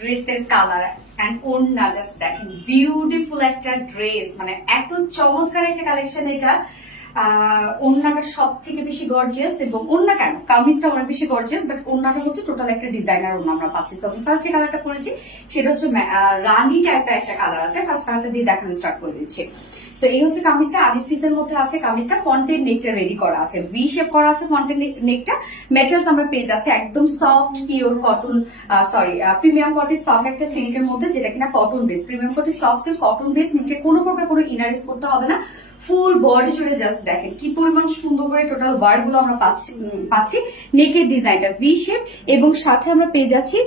ড্রেসের colour and ওড়না just দেখেন, বিউটিফুল একটা ড্রেস, মানে এত চমৎকার একটা কালেকশন এটা। ওড়নাটা সব থেকে বেশি গর্জিয়াস, এবং ওড়না কেন, কামিজটা অনেক বেশি গর্জিয়াস, বাট ওড়নাটা হচ্ছে টোটাল একটা ডিজাইনার ওড়না আমরা পাচ্ছি। তো আমি ফার্স্ট যে কালারটা করেছি সেটা হচ্ছে রানী টাইপের একটা কালার আছে। ফার্স্ট কালারটা দিয়ে দেখানো স্টার্ট করে দিচ্ছি। তো এই হচ্ছে কামিজটা, আনস্টিচের মধ্যে আছে কামিজটা। ফ্রন্টের নেকটা রেডি করা আছে, ভি শেপ করা আছে ফ্রন্টের নেকটা। মেটেরিয়ালস আমরা পেয়ে যাচ্ছে একদম সফট পিওর কটন, প্রিমিয়াম কটের সফট একটা সিল্কের মধ্যে, যেটা কিনা কটন বেস, প্রিমিয়াম কটের সফট সিল্ক কটন বেস। নিচে কোনো প্রকার কোনো ইনার ইউজ করতে হবে না। ফুল বডি জুড়ে জাস্ট দেখেন কি পরিমাণ সুন্দর করে টোটাল ওয়ার্ক গুলো আমরা পাচ্ছি। নেকের ডিজাইনটা ভি শেপ, এবং সাথে আমরা পেয়ে যাচ্ছি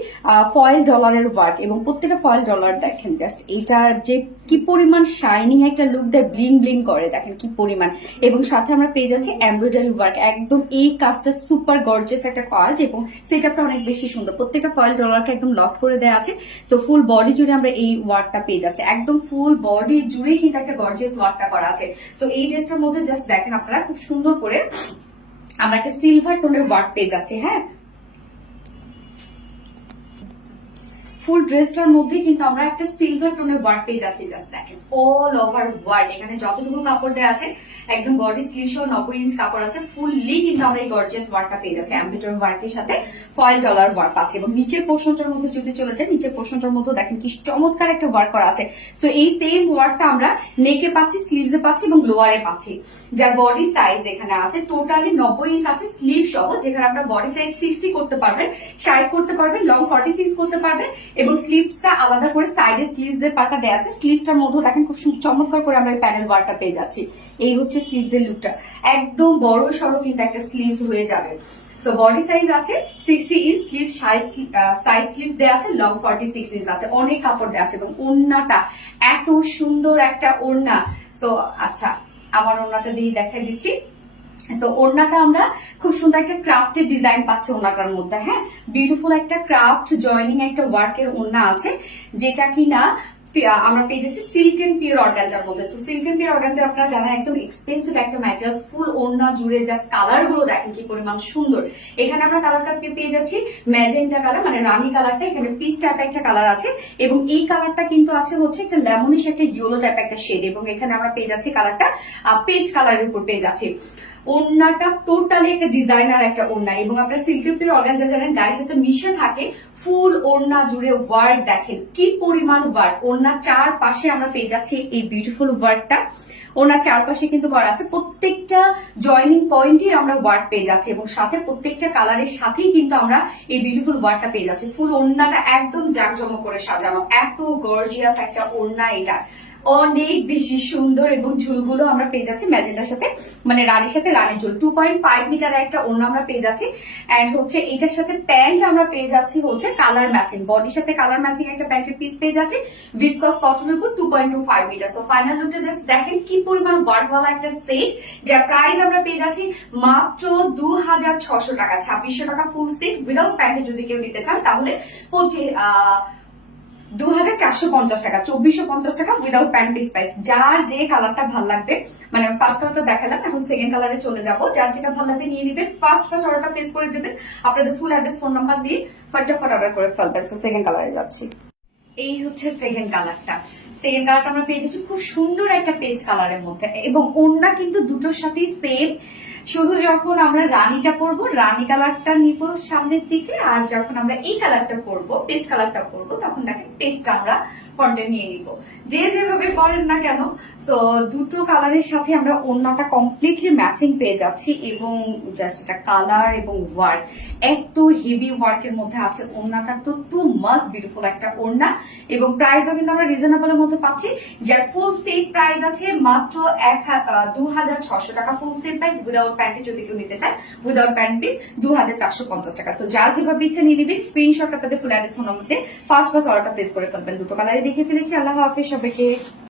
ফয়েল ডলারের ওয়ার্ক, এবং প্রত্যেকটা ফয়েল ডলার দেখেন জাস্ট এটার যে কি পরিমাণ শাইনিং একটা লুক দেয়, ব্লিং ব্লিং করে, দেখেন কি পরিমাণ। এবং সাথে আমরা পেয়ে যাচ্ছি এমব্রয়ডারি ওয়ার্ক, একদম এই কাজটা সুপার গর্জিয়াস একটা কাজ, এবং সেটআপটা অনেক বেশি সুন্দর। প্রত্যেকটা ফয়েল ডলারকে একদম লক করে দেওয়া আছে। সো ফুল বডি জুড়ে আমরা এই ওয়ার্কটা পেয়ে যাচ্ছি, একদম ফুল বডি জুড়ে কিন্তু একটা গর্জিয়াস ওয়ার্কটা করা আছে। তো এই ড্রেসটার মধ্যে জাস্ট দেখেন আপনারা খুব সুন্দর করে আমরা একটা সিলভার টোনের ওয়ার্ক পেয়ে যাচ্ছি। হ্যাঁ, ফুল ড্রেসটার মধ্যে কিন্তু আমরা একটা সিলভার টোনের ওয়ার্ক পেয়ে যাচ্ছি। জাস্ট দেখেন অল ওভার ওয়ার্ক, এখানে যতটুকু কাপড় দেওয়া আছে একদম বডি স্লিভ সহ 90 ইঞ্চ কাপড় আছে। ফুললি কিন্তু আমরা এই গর্জিয়াস ওয়ার্কটা পেয়ে যাচ্ছি, এমব্রয়ডারি ওয়ার্কের সাথে ফয়েল ডলার ওয়ার্ক আছে। এবং নিচের পোর্শনটার মধ্যে যদি চলে যায়, নিচের পোর্শনটার মধ্যে দেখেন কি চমৎকার একটা ওয়ার্ক করা আছে। তো এই সেম ওয়ার্কটা আমরা নেকে পাচ্ছি, স্লিভসে পাচ্ছি এবং লোয়ারে পাচ্ছি। যার বডি সাইজ এখানে আছে টোটালি 90 ইঞ্চ আছে স্লিভ সহ, যেখানে আপনার বডি সাইজ 60 করতে পারবেন, 60 করতে পারবেন, লং 46 করতে পারবেন। এবং স্লিভসটা আলাদা করে সাইডে স্লিভসের পার্টটা দেওয়া আছে। স্লিভসটার মধ্যে দেখেন খুব চমৎকার করে আমরা প্যানেল ওয়ার্কটা পেয়ে যাচ্ছি। এই হচ্ছে স্লিভসের লুকটা, একদম বড় সড়ো কিন্তু একটা স্লিভস হয়ে যাবে। সো বডি সাইজ আছে 60 ইঞ্চ, স্লিভ সাইজ স্লিভস দেওয়া আছে, লং 46 ইঞ্চ আছে, অনেক কাপড় দেওয়া আছে। এবং ওড়নাটা এত সুন্দর একটা ওড়না। সো আচ্ছা, আমার ওড়নাটা দিয়ে দেখাই দিচ্ছি। তো ওড়নাটা আমরা খুব সুন্দর একটা ক্রাফটের ডিজাইন পাচ্ছি ওড়নাটার মধ্যে। হ্যাঁ, বিউটিফুল একটা ক্রাফট জয়নিং একটা ওয়ার্কের ওড়না আছে, যেটা কিনা আমরা পেয়ে যাচ্ছি সিল্ক এন্ড পিওর অর্গানজার মধ্যে। So silk and pure organza আপনারা জানেন একদম এক্সপেন্সিভ একটা ম্যাটেরিয়াল। ফুল ওড়না জুড়ে জাস্ট কালার গুলো দেখেন কি পরিমাণ সুন্দর। এখানে আমরা কালারটা পেয়ে যাচ্ছি ম্যাজেন্টা কালার, মানে রানী কালারটা। এখানে পিচ টাইপ একটা কালার আছে, এবং এই কালারটা কিন্তু আছে হচ্ছে একটা লেমনিশ একটা ইয়েলো টাইপ একটা শেড। এবং এখানে আমরা পেয়ে যাচ্ছি কালারটা পেস্ট কালারের উপর পেয়ে যাচ্ছি। ওড়নাটা টোটালি একটা ডিজাইনার একটা ওড়না, এবং আপনারা সিল্কের অর্গানজা জানেন গায়ের সাথে মিশে থাকে। ফুল ওড়না জুড়ে ওয়ার্ক দেখেন কি পরিমাণ ওয়ার্ক। ওড়নার চারপাশে আমরা পেয়ে যাচ্ছি এই বিউটিফুল ওয়ার্কটা। ওনার চারপাশে কিন্তু করা আছে, প্রত্যেকটা জয়নিং পয়েন্টে আমরা ওয়ার্ক পেয়ে যাচ্ছি, এবং সাথে প্রত্যেকটা কালারের সাথেই কিন্তু আমরা এই বিউটিফুল ওয়ার্কটা পেয়ে যাচ্ছি। ফুল ওড়নাটা একদম জাঁকজমক করে সাজানো, এত গর্জিয়াস একটা ওড়না এটা, অনেক বেশি সুন্দর। এবং ঝুলগুলো আমরা পেয়ে যাচ্ছি ম্যাজেন্টার সাথে, মানে রানীর সাথে রানী ঝুল 2.5 মিটার একটা ওড়না আমরা পেয়ে যাচ্ছি। এন্ড হচ্ছে এটার সাথে প্যান্ট আমরা পেয়ে যাচ্ছি হচ্ছে কালার ম্যাচিং, বডির সাথে কালার ম্যাচিং একটা প্যান্টের পিস পেয়ে যাচ্ছি ভিসকস কটনের উপর 2.25 মিটার। সো ফাইনাল লুকটা জাস্ট দেখেন কি পরিমাণ ওয়ার্কওয়ালা একটা সেট, যার প্রাইস আমরা পেয়ে যাচ্ছি মাত্র 2600 টাকা, 2600 টাকা ফুল সেট উইদাউট প্যান্টে। যদি কেউ নিতে চান তাহলে 2450 টাকা, 2450 টাকা উইদাউট প্যান্ট পিস প্রাইস। যার যে কালারটা ভালো লাগবে, মানে ফার্স্ট কালারটা দেখালাম, এখন সেকেন্ড কালারে চলে যাবো। যার যেটা ভালো লাগবে নিয়ে নিবেন, ফার্স্ট অর্ডারটা প্লেস করে দেবেন, আপনাদের ফুল অ্যাড্রেস ফোন নাম্বার দিয়ে ফটাফট অর্ডার করে ফেলবেন। সেকেন্ড কালারে যাচ্ছি। এই হচ্ছে সেকেন্ড কালারটা। সেকেন্ড কালারটা আমরা পেয়ে যাচ্ছি খুব সুন্দর একটা পেস্ট কালারের মধ্যে, এবং ওড়না কিন্তু দুটোর সাথেই সেম। শুধু যখন আমরা রানীটা পরবো, রানী কালারটা নিব সামনের দিকে, আর যখন আমরা এই কালারটা পরবো, পেস্ট কালারটা পরবো, তখন দেখেন পেস্টটা আমরা ফ্রন্টে নিয়ে নিব। যে যেভাবে পরেন না কেন, সো দুটো কালারের সাথে আমরা ওড়নাটা কমপ্লিটলি ম্যাচিং পেয়ে যাচ্ছি। এবং জাস্ট এটা কালার এবং ওয়ার্ক এত হেভি ওয়ার্কের মধ্যে আছে। ওড়নাটা তো টু মাচ বিউটিফুল একটা ওড়না, এবং প্রাইসও কিন্তু আমরা রিজনেবলের মধ্যে পাচ্ছি। যার ফুল সেট প্রাইস আছে মাত্র 2600 টাকা ফুল সেট প্রাইস উইদাউট প্যান্টে। যদি কেউ নিতে চান উইদাউট প্যান্ট পিস 2450 টাকা। তো যার যেভাবে ইচ্ছা নিয়ে নিবেন, স্ক্রিনশট আপনাদের ফুল অ্যাড্রেস ফোন নাম্বার দিয়ে ফার্স্ট অর্ডারটা প্লেস করে ফেলবেন। দুটো কালারে দেখে ফেলেছি। আল্লাহ হাফেজ সবাইকে।